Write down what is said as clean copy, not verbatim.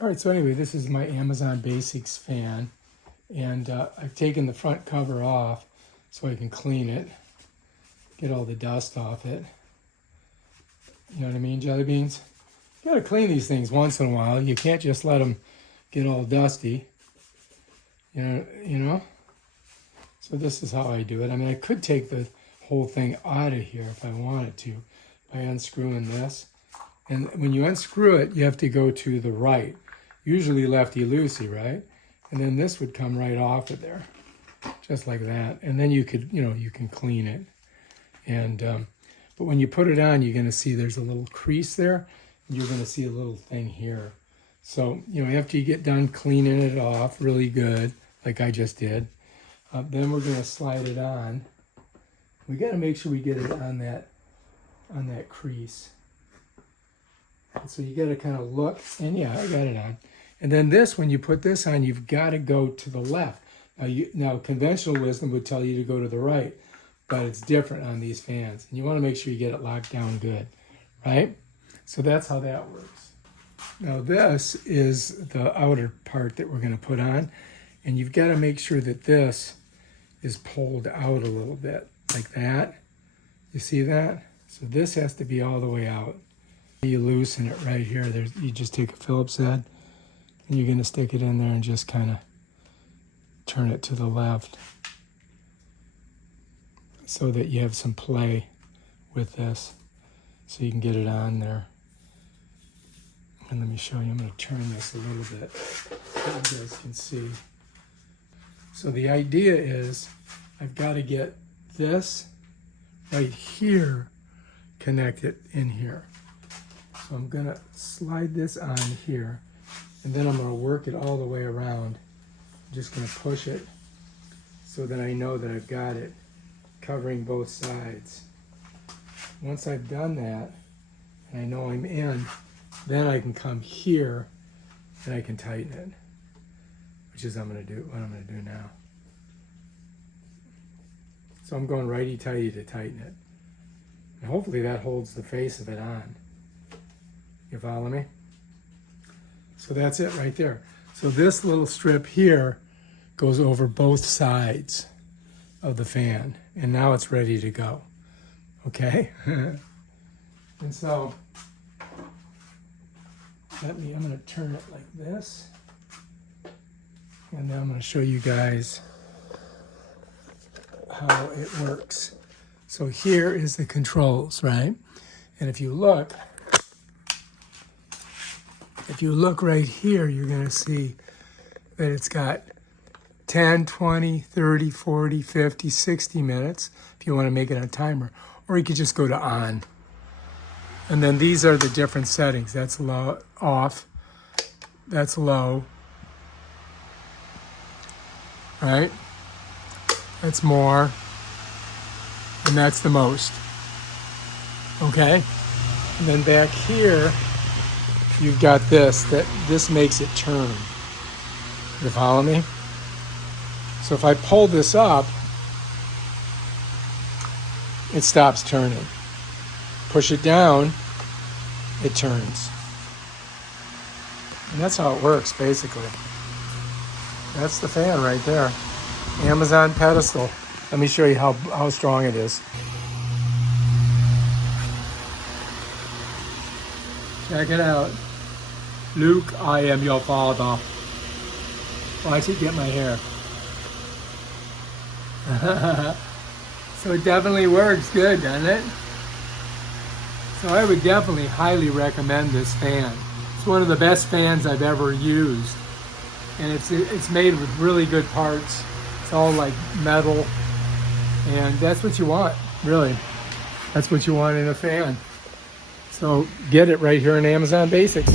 All right, so anyway, this is my Amazon Basics fan, and I've taken the front cover off so I can clean it, get all the dust off it. You know what I mean, jelly beans? You gotta clean these things once in a while. You can't just let them get all dusty. You know? So this is how I do it. I mean, I could take the whole thing out of here if I wanted to by unscrewing this. And when you unscrew it, you have to go to the right. Usually lefty-loosey, right? And then this would come right off of there, just like that. And then you could, you can clean it. And but when you put it on, you're going to see there's a little crease there. And you're going to see a little thing here. So, after you get done cleaning it off really good, like I just did, then we're going to slide it on. We got to make sure we get it on that crease. So you got to kind of look, and yeah, I got it on. And then this, when you put this on, you've got to go to the left. Now, conventional wisdom would tell you to go to the right, but it's different on these fans. And you want to make sure you get it locked down good, right? So that's how that works. Now this is the outer part that we're going to put on, and you've got to make sure that this is pulled out a little bit, like that. You see that? So this has to be all the way out. You loosen it right here. You just take a Phillips head, and you're going to stick it in there and just kind of turn it to the left so that you have some play with this, so you can get it on there. And let me show you. I'm going to turn this a little bit so you guys can see. So the idea is I've got to get this right here connected in here. So I'm going to slide this on here, and then I'm going to work it all the way around. I'm just going to push it so that I know that I've got it covering both sides. Once I've done that, and I know I'm in, then I can come here and I can tighten it, which is what I'm going to do now. So I'm going righty-tighty to tighten it. And hopefully that holds the face of it on. You follow me? So that's it right there. So this little strip here goes over both sides of the fan, and now it's ready to go. Okay? And so I'm going to turn it like this, and then I'm going to show you guys how it works. So here is the controls, right? And if you look right here, you're going to see that it's got 10, 20, 30, 40, 50, 60 minutes if you want to make it a timer. Or you could just go to on. And then these are the different settings. That's low, off. That's low. Right? That's more. And that's the most. Okay? And then back here, you've got this makes it turn. You follow me? So if I pull this up, it stops turning. Push it down, it turns. And that's how it works, basically. That's the fan right there. Amazon pedestal. Let me show you how strong it is. Check it out. Luke, I am your father. Watch it get my hair. So it definitely works good, doesn't it? So I would definitely highly recommend this fan. It's one of the best fans I've ever used. And it's made with really good parts. It's all like metal. And that's what you want, really. That's what you want in a fan. So get it right here in Amazon Basics.